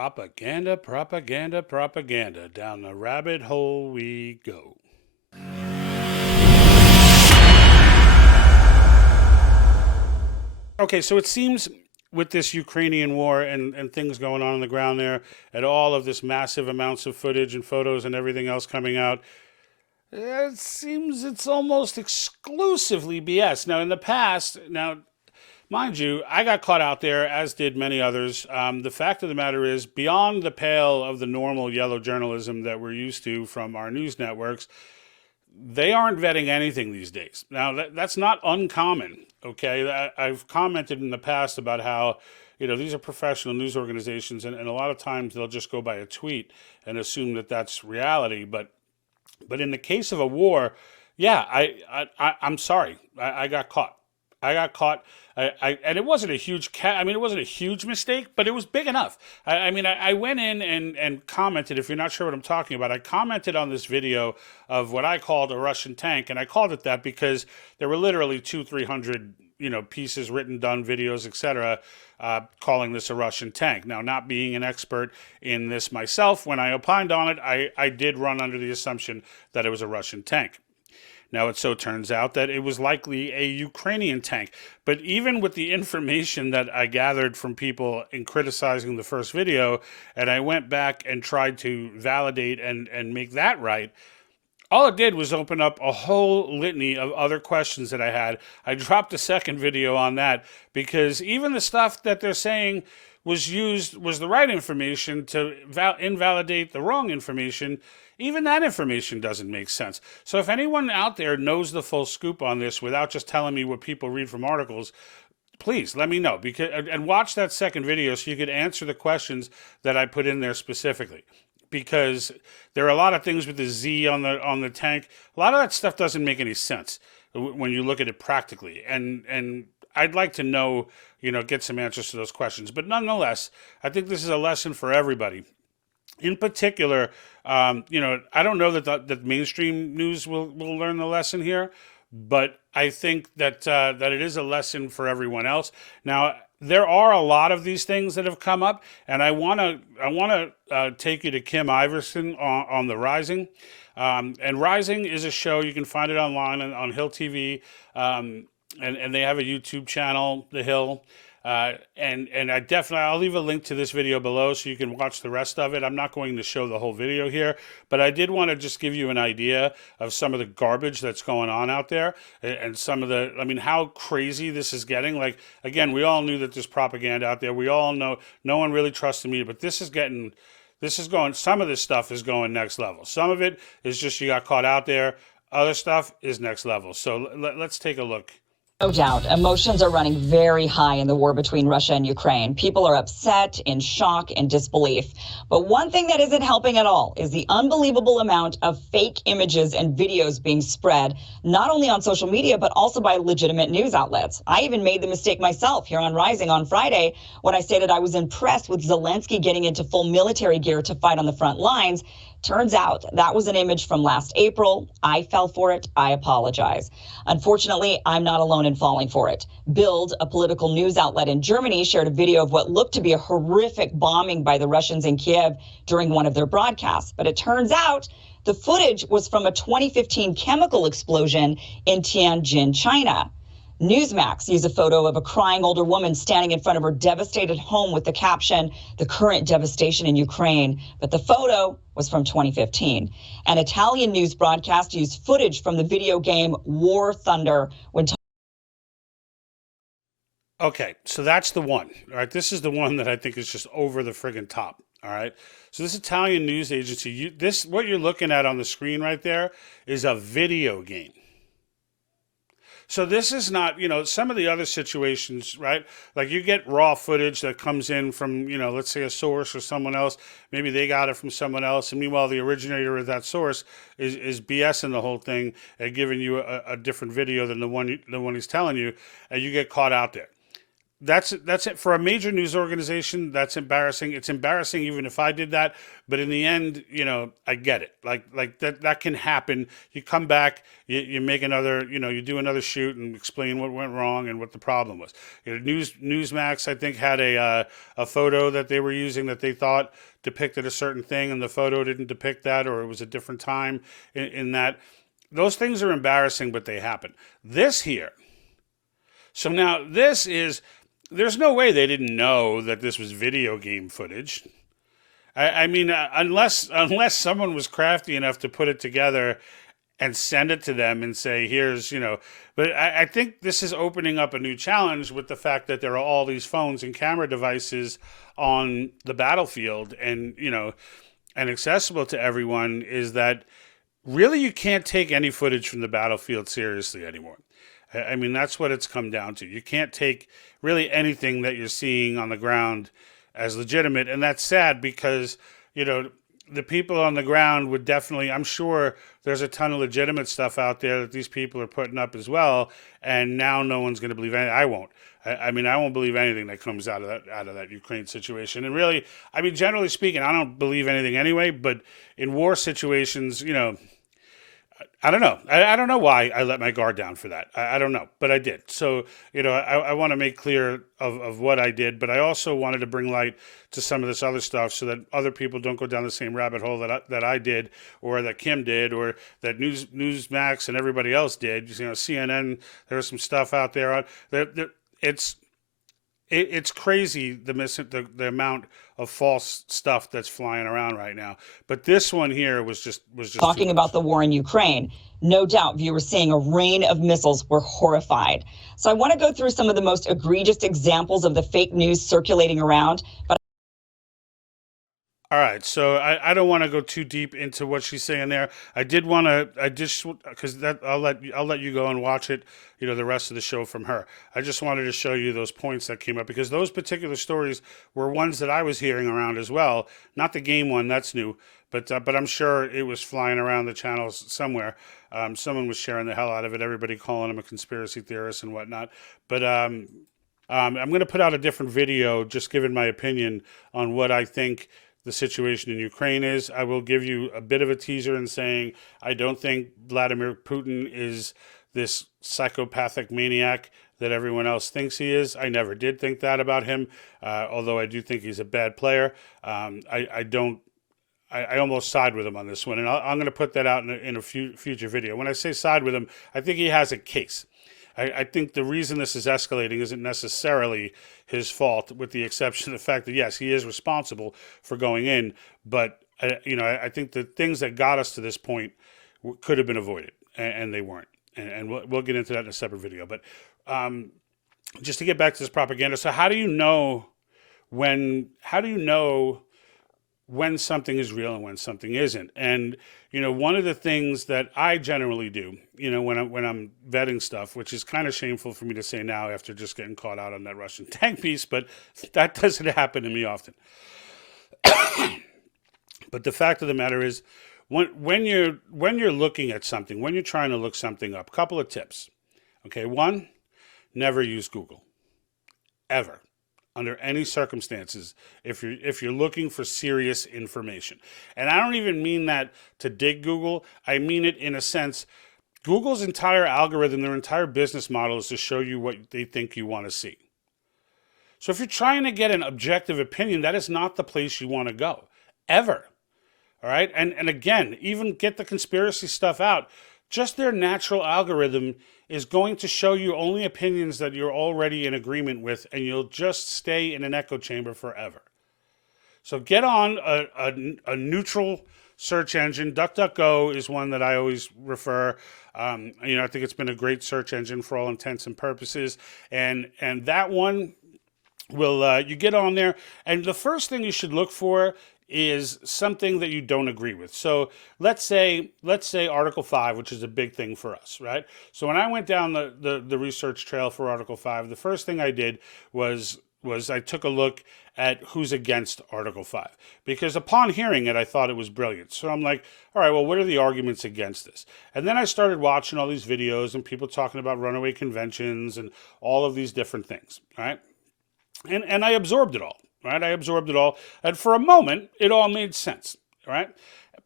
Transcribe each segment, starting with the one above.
Propaganda, propaganda, propaganda. Down the rabbit hole we go. Okay, so it seems with this Ukrainian war and things going on the ground there, and all of this massive amounts of footage and photos and everything else coming out, it seems it's almost exclusively BS. Now, in the past, mind you, I got caught out there, as did many others. The fact of the matter is, beyond the pale of the normal yellow journalism that we're used to from our news networks, they aren't vetting anything these days. Now, that's not uncommon, okay? I've commented in the past about how, these are professional news organizations, and a lot of times they'll just go by a tweet and assume that that's reality. But in the case of a war, yeah, I'm sorry. I got caught. I got caught. And it wasn't a huge it wasn't a huge mistake, but it was big enough. I went in and commented. If you're not sure what I'm talking about, I commented on this video of what I called a Russian tank, and I called it that because there were literally 300 pieces written, done, videos, etc. Calling this a Russian tank. Now, not being an expert in this myself, when I opined on it, I did run under the assumption that it was a Russian tank. Now, it so turns out that it was likely a Ukrainian tank. But even with the information that I gathered from people in criticizing the first video, and I went back and tried to validate and make that right, all it did was open up a whole litany of other questions that I had. I dropped a second video on that because even the stuff that they're saying was the right information to invalidate the wrong information. Even that information doesn't make sense. So if anyone out there knows the full scoop on this without just telling me what people read from articles, please let me know, and watch that second video so you could answer the questions that I put in there specifically. Because there are a lot of things with the Z on the tank. A lot of that stuff doesn't make any sense when you look at it practically. And I'd like to know, get some answers to those questions. But nonetheless, I think this is a lesson for everybody. In particular, I don't know that mainstream news will learn the lesson here, but I think that it is a lesson for everyone else. Now, there are a lot of these things that have come up, and I want to take you to Kim Iverson on the Rising. And Rising is a show, you can find it online on Hill TV, and they have a YouTube channel, The Hill. And I'll leave a link to this video below so you can watch the rest of it. I'm not going to show the whole video here, but I did want to just give you an idea of some of the garbage that's going on out there and some of how crazy this is getting. Like, again, we all knew that there's propaganda out there. We all know no one really trusts the media, but some of this stuff is going next level. Some of it is just you got caught out there. Other stuff is next level. So let's take a look. No doubt, emotions are running very high in the war between Russia and Ukraine. People are upset, in shock, and disbelief. But one thing that isn't helping at all is the unbelievable amount of fake images and videos being spread, not only on social media, but also by legitimate news outlets. I even made the mistake myself here on Rising on Friday when I stated I was impressed with Zelensky getting into full military gear to fight on the front lines. Turns out that was an image from last April. I fell for it. I apologize. Unfortunately, I'm not alone in falling for it. Bild, a political news outlet in Germany, shared a video of what looked to be a horrific bombing by the Russians in Kiev during one of their broadcasts. But it turns out the footage was from a 2015 chemical explosion in Tianjin, China. Newsmax used a photo of a crying older woman standing in front of her devastated home with the caption, "The current devastation in Ukraine." But the photo was from 2015. An Italian news broadcast used footage from the video game War Thunder when Okay, so that's the one. All right, this is the one that I think is just over the friggin' top. All right, so this Italian news agency, what you're looking at on the screen right there is a video game. So this is not, some of the other situations, right? Like you get raw footage that comes in from, let's say a source or someone else. Maybe they got it from someone else. And meanwhile, the originator of that source is BSing the whole thing and giving you a different video than the one he's telling you, and you get caught out there. that's it for a major news organization. That's embarrassing. It's embarrassing even if I did that. But in the end, I get it. Like that can happen. You come back, you make another, you do another shoot and explain what went wrong and what the problem was. Newsmax, I think, had a photo that they were using that they thought depicted a certain thing, and the photo didn't depict that, or it was a different time in that. Those things are embarrassing, but they happen. This here. So now there's no way they didn't know that this was video game footage. I mean, unless someone was crafty enough to put it together and send it to them and say, here's, but I think this is opening up a new challenge with the fact that there are all these phones and camera devices on the battlefield and accessible to everyone, is that really you can't take any footage from the battlefield seriously anymore. I mean, that's what it's come down to. You can't take really anything that you're seeing on the ground as legitimate. And that's sad because, the people on the ground would definitely, I'm sure there's a ton of legitimate stuff out there that these people are putting up as well. And now no one's going to believe anything. I won't. I mean, I won't believe anything that comes out of that Ukraine situation. And really, I mean, generally speaking, I don't believe anything anyway. But in war situations, I don't know. I don't know why I let my guard down for that. I don't know, but I did. So, I want to make clear of what I did, but I also wanted to bring light to some of this other stuff so that other people don't go down the same rabbit hole that I did, or that Kim did, or that Newsmax and everybody else did. CNN, there was some stuff out there. It's crazy the amount of false stuff that's flying around right now. But this one here was just talking about the war in Ukraine. No doubt viewers seeing a rain of missiles were horrified. So I want to go through some of the most egregious examples of the fake news circulating around. But all right, so I don't want to go too deep into what she's saying there. Because I'll let you go and watch it, the rest of the show from her. I just wanted to show you those points that came up, because those particular stories were ones that I was hearing around as well. Not the game one, that's new, but I'm sure it was flying around the channels somewhere. Someone was sharing the hell out of it. Everybody calling him a conspiracy theorist and whatnot. But I'm going to put out a different video, just giving my opinion on what I think the situation in Ukraine is. I will give you a bit of a teaser in saying I don't think Vladimir Putin is this psychopathic maniac that everyone else thinks he is. I never did think that about him, although I do think he's a bad player. I almost side with him on this one, and I'm going to put that out in a future video. When I say side with him, I think he has a case. I think the reason this is escalating isn't necessarily his fault, with the exception of the fact that, yes, he is responsible for going in. But, I think the things that got us to this point could have been avoided, and they weren't. And we'll get into that in a separate video. But just to get back to this propaganda, so how do you know when something is real and when something isn't? And one of the things that I generally do, when I'm vetting stuff, which is kind of shameful for me to say now after just getting caught out on that Russian tank piece, but that doesn't happen to me often. But the fact of the matter is, when you're looking at something, when you're trying to look something up, a couple of tips. Okay, one, never use Google, ever. Under any circumstances, if you're looking for serious information. And I don't even mean that to dig Google. I mean it in a sense. Google's entire algorithm, their entire business model is to show you what they think you want to see. So if you're trying to get an objective opinion, that is not the place you want to go, ever. All right? And again, even get the conspiracy stuff out. Just their natural algorithm is going to show you only opinions that you're already in agreement with, and you'll just stay in an echo chamber forever. So get on a neutral search engine. DuckDuckGo is one that I always refer. I think it's been a great search engine for all intents and purposes. And that one will, you get on there, and the first thing you should look for is something that you don't agree with. So let's say Article 5, which is a big thing for us, right? So when I went down the research trail for Article 5, the first thing I did was I took a look at who's against Article 5. Because upon hearing it, I thought it was brilliant. So I'm like, all right, well, what are the arguments against this? And then I started watching all these videos and people talking about runaway conventions and all of these different things, right? And I absorbed it all, right? I absorbed it all. And for a moment, it all made sense, right?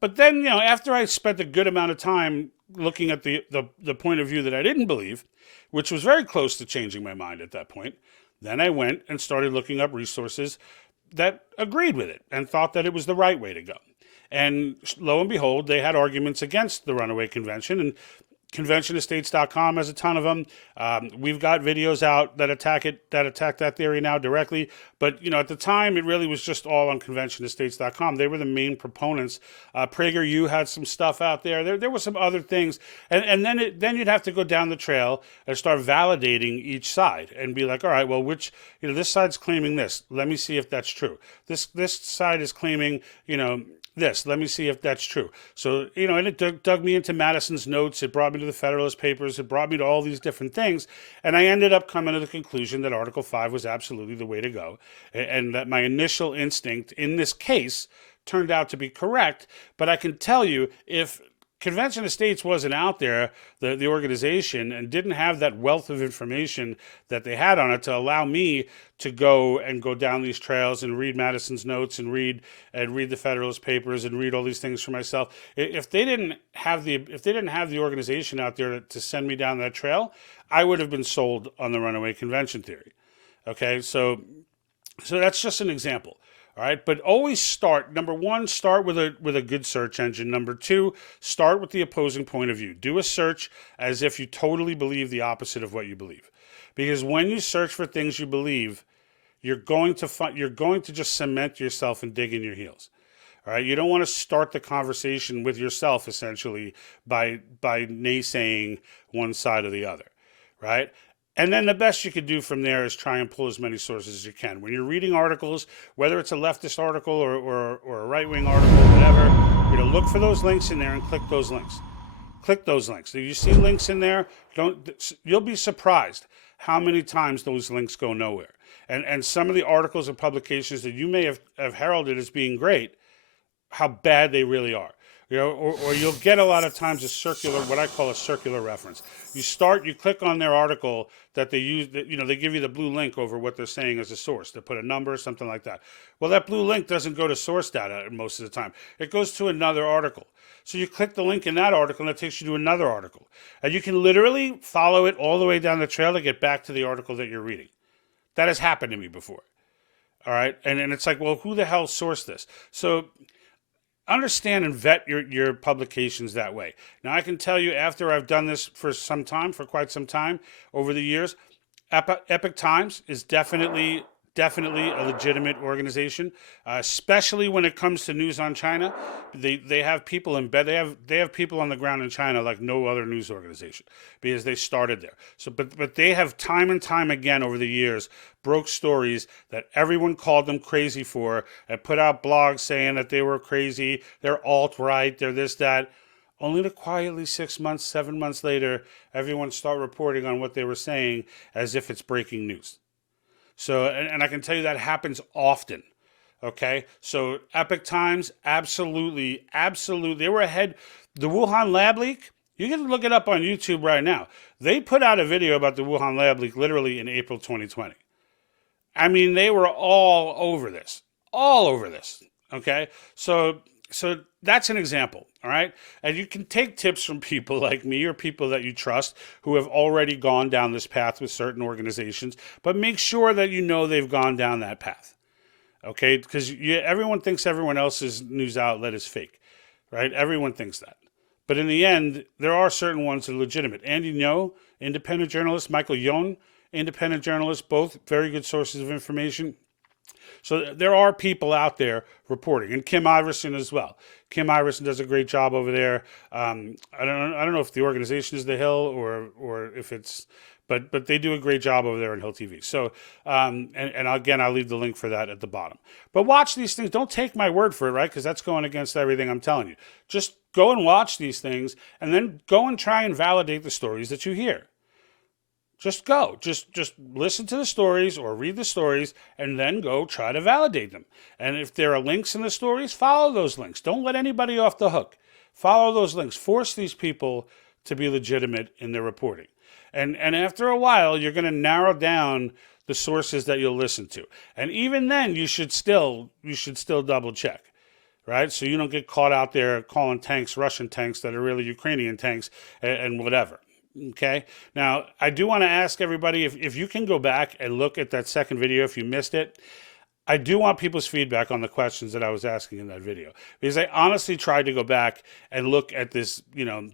But then, after I spent a good amount of time looking at the point of view that I didn't believe, which was very close to changing my mind at that point, then I went and started looking up resources that agreed with it and thought that it was the right way to go. And lo and behold, they had arguments against the runaway convention, and conventionestates.com has a ton of them. We've got videos out that attack that theory now directly. But at the time, it really was just all on conventionestates.com. They were the main proponents. PragerU had some stuff out there. There were some other things, and then you'd have to go down the trail and start validating each side and be like, all right, well, which this side's claiming this. Let me see if that's true. This side is claiming this. Let me see if that's true. So, and it dug me into Madison's notes. It brought me to the Federalist Papers. It brought me to all these different things. And I ended up coming to the conclusion that Article 5 was absolutely the way to go. And that my initial instinct in this case turned out to be correct. But I can tell you, if Convention of States wasn't out there, the organization, and didn't have that wealth of information that they had on it to allow me to go down these trails and read Madison's notes and read the Federalist Papers and read all these things for myself. If they didn't have the organization out there to send me down that trail, I would have been sold on the runaway convention theory. Okay, so that's just an example. All right, but always start. Number one, start with a good search engine. Number two, start with the opposing point of view. Do a search as if you totally believe the opposite of what you believe, because when you search for things you believe, you're going to just cement yourself and dig in your heels. All right, you don't want to start the conversation with yourself essentially by naysaying one side or the other, right? And then the best you could do from there is try and pull as many sources as you can. When you're reading articles, whether it's a leftist article or a right-wing article, whatever, look for those links in there and click those links. Click those links. If you see links in there, you'll be surprised how many times those links go nowhere. And some of the articles and publications that you may have heralded as being great, how bad they really are. Or you'll get a lot of times what I call a circular reference. You click on their article that they use, they give you the blue link over what they're saying as a source. They put a number or something like that. Well, that blue link doesn't go to source data most of the time. It goes to another article. So you click the link in that article and it takes you to another article. And you can literally follow it all the way down the trail to get back to the article that you're reading. That has happened to me before. All right. And it's like, well, who the hell sourced this? So understand and vet your publications that way. Now, I can tell you, after I've done this for quite some time over the years, Epoch Times is definitely a legitimate organization, especially when it comes to news on China. They have people in bed. They have people on the ground in China like no other news organization, because they started there. So, but they have time and time again over the years broke stories that everyone called them crazy for, and put out blogs saying that they were crazy, they're alt-right, they're this, that. Only to quietly 6 months, 7 months later, everyone start reporting on what they were saying as if it's breaking news. So, and I can tell you that happens often. Okay, so Epoch Times, absolutely. They were ahead. The Wuhan lab leak, you can look it up on YouTube right now. They put out a video about the Wuhan lab leak literally in April 2020. I mean, they were all over this. Okay, so that's an example, all right? And you can take tips from people like me or people that you trust who have already gone down this path with certain organizations, but make sure that they've gone down that path, okay? Because everyone thinks everyone else's news outlet is fake, right? Everyone thinks that. But in the end, there are certain ones that are legitimate. Andy Ngo, independent journalist, Michael Yon, independent journalist, both very good sources of information. So there are people out there reporting, and Kim Iverson as well. Kim Iverson does a great job over there. I don't know if the organization is The Hill or if it's, but they do a great job over there on Hill TV. So and again, I'll leave the link for that at the bottom. But watch these things. Don't take my word for it, right? Because that's going against everything I'm telling you. Just go and watch these things, and then go and try and validate the stories that you hear. Just go. Just listen to the stories or read the stories, and then go try to validate them. And if there are links in the stories, follow those links. Don't let anybody off the hook. Follow those links. Force these people to be legitimate in their reporting. And after a while, you're going to narrow down the sources that you'll listen to. And even then, you should still double check, right? So you don't get caught out there calling tanks Russian tanks that are really Ukrainian tanks and whatever. Okay. Now, I do want to ask everybody if you can go back and look at that second video if you missed it. I do want people's feedback on the questions that I was asking in that video, because I honestly tried to go back and look at this,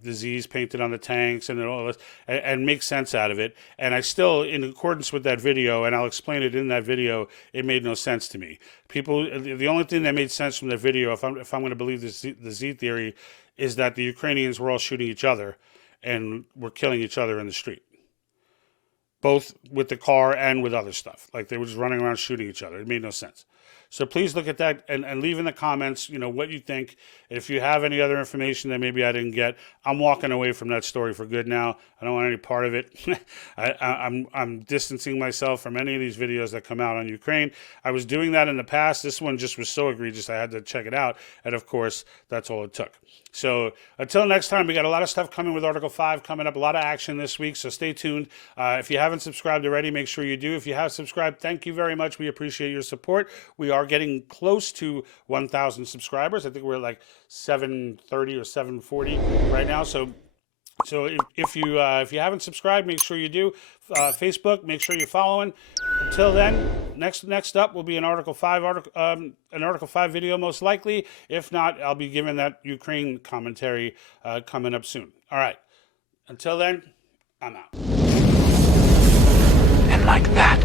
disease painted on the tanks and all this and make sense out of it. And I still, in accordance with that video, and I'll explain it in that video, it made no sense to me. The only thing that made sense from that video, if I'm going to believe the Z theory, is that the Ukrainians were all shooting each other and were killing each other in the street, both with the car and with other stuff. Like they were just running around shooting each other. It made no sense. So please look at that and leave in the comments, what you think. If you have any other information that maybe I didn't get, I'm walking away from that story for good now. I don't want any part of it. I'm distancing myself from any of these videos that come out on Ukraine. I was doing that in the past. This one just was so egregious I had to check it out. And of course, that's all it took. So until next time, we got a lot of stuff coming with Article 5 coming up, a lot of action this week, so stay tuned. If you haven't subscribed already, make sure you do. If you have subscribed, thank you very much. We appreciate your support. We are getting close to 1,000 subscribers. I think we're like 730 or 740 right now. So if you haven't subscribed, make sure you do. Facebook, make sure you're following. Until then, next up will be an Article 5 video most likely. If not, I'll be giving that Ukraine commentary coming up soon. All right. Until then, I'm out. And like that,